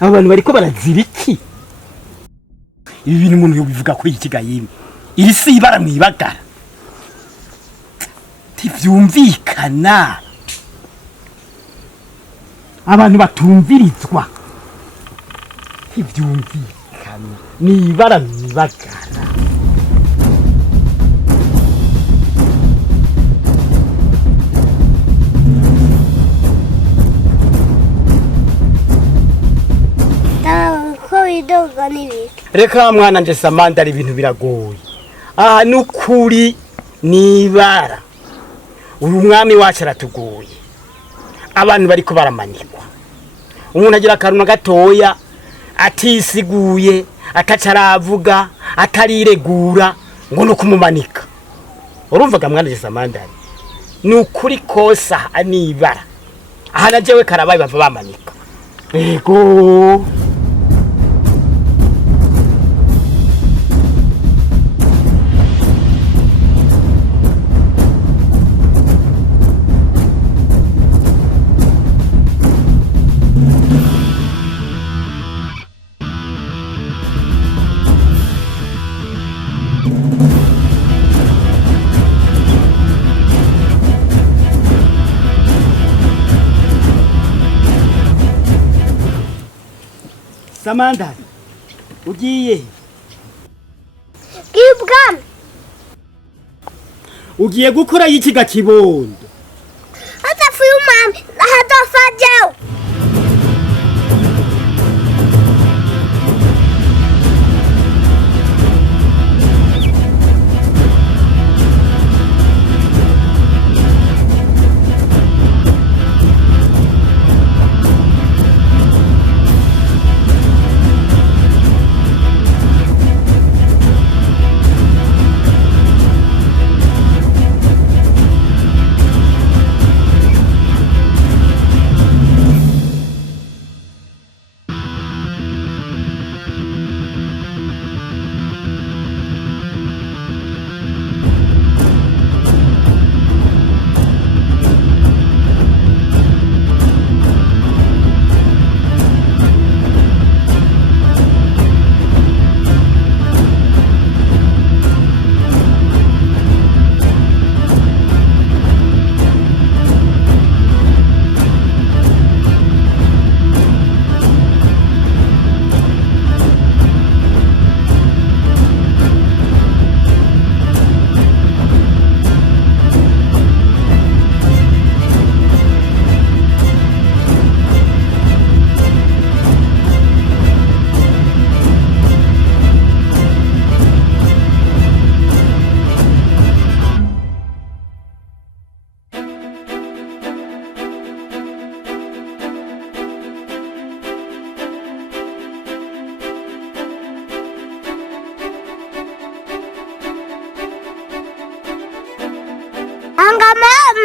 abantu bariko barazira iki? Ibi bintu umuntu yobivuga ko ikigayimi iri si ibara mwibagara tivyumvikana. Abantu batumvirizwa tivyumvikana ni ibara mwibagara. Reka mwana nje Samantha, ari ibintu biragoye. Aha nukuri nibara. Uyu mwami wacu aratugoye. Abantu bariko baramanikwa. Umuntu agira akaruna gatoya atisiguye, atacaravuga, atariregura ngo no kumumanika. Urumvaga mwana nje Samantha? Nukuri kosa anibara. Aha najewe karabaye bava bamanika. Ego. Samantha, ugiye? Gibwam. Ugiye gukora iki gakibondo? Atafuye umami, hadafajaw.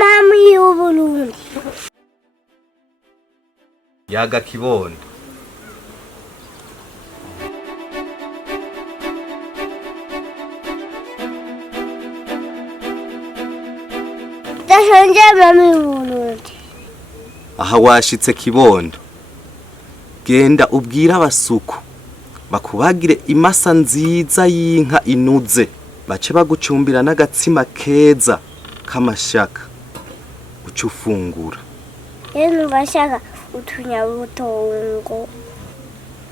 Mami y'Uburundi yaga kibondo. Ndashonje mami y'Uburundi. Aha washitse kibondo, genda ubwira abasuku bakubagire imasa nziza y'inka inuze, bace bagucumbira n'agatsima keza kamashaka uca ufungura. Yenu bashaka utunyabutongo.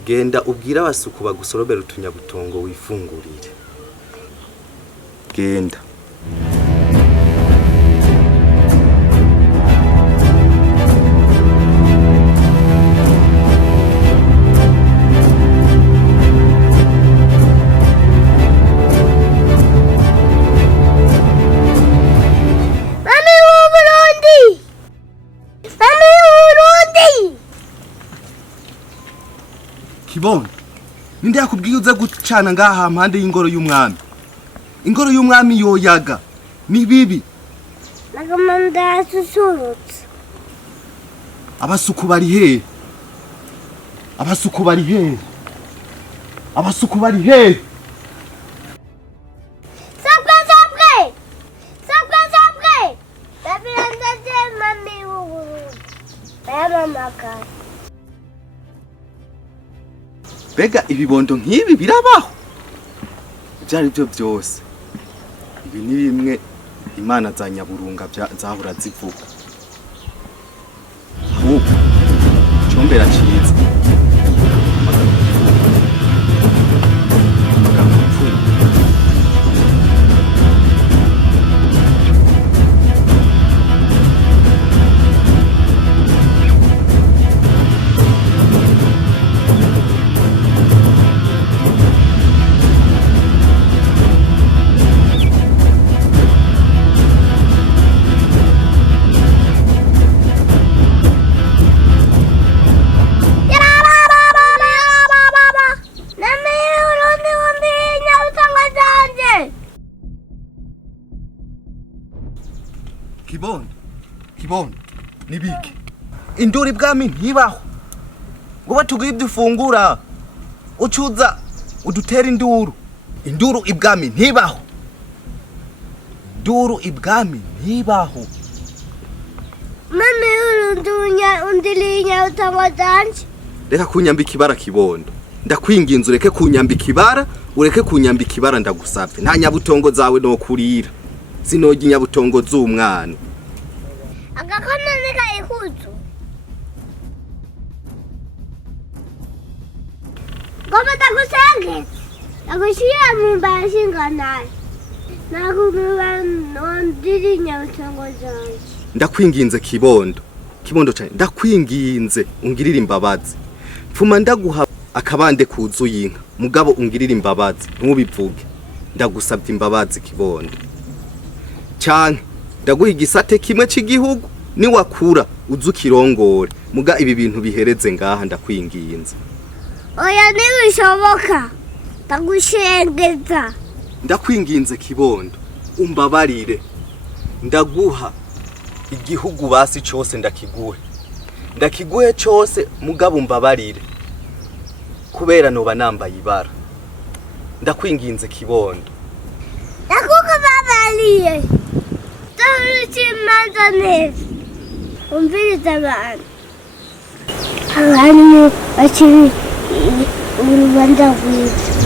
Genda ubwira abasuku bagusorobera utunyabutongo wifungurire. Genda. Kibondo, ninde yakubwiye uza gucana ngaha mpande y'ingoro y'umwami? Ingoro y'umwami yoyaga ni bibi. Nagamanda susurutse. Abasuku bari he? Abasuku bari he? Abasuku bari he? Sabwe. Tabiranda je mami y'Uburundi. Mama maka. mbega ibibondo nk'ibi birabaho? Ibyo ari byo byose ibi ni bimwe imana za nyaburunga zahora zivuga. ahubwo combera ciza kibondo nibiki induru ibwami ntibaho ngo batugire ibyo ufungura ucuza udutera induru ibwami ntibaho ntibaho. Mami undilinya utangwa zanje. Reka kunyambika ibara kibondo, ndakwinginze ureke kunyambika ibara, ureke kunyambika ibara ndagusavye. Nta nyabutongo zawe no kurira, sinogi nyabutongo z'umwana. Agakona nika ikuzu. Goma takusange. Takushia mubashinga naye. Nakubiba ndilinya utangwa zanje. Ndakwinginze kibondo cyane, ndakwinginze ungirira imbabazi. Pfuma ndaguha akabande kuzuye inka, mugabo ungirira imbabazi ntubivuge. Ndagusabye imbabazi kibondo cyane, ndaguha igisate kimwe cy'igihugu ni wakura uzukirongore, muga ibi bintu bihereze ngaha ndakwinginze. Oya ntibishoboka, ndagushengeza. Ndakwinginze kibondo umbabarire, ndaguha igihugu basi cyose ndakiguhe cyose, mugabo mbabarire kubera noba nambaye ibara. Ndakwinginze kibondo. Ndakukubabariye. Taruchimanza neza. Umviriza abantu. Abantu bakiri urubanza rwiza.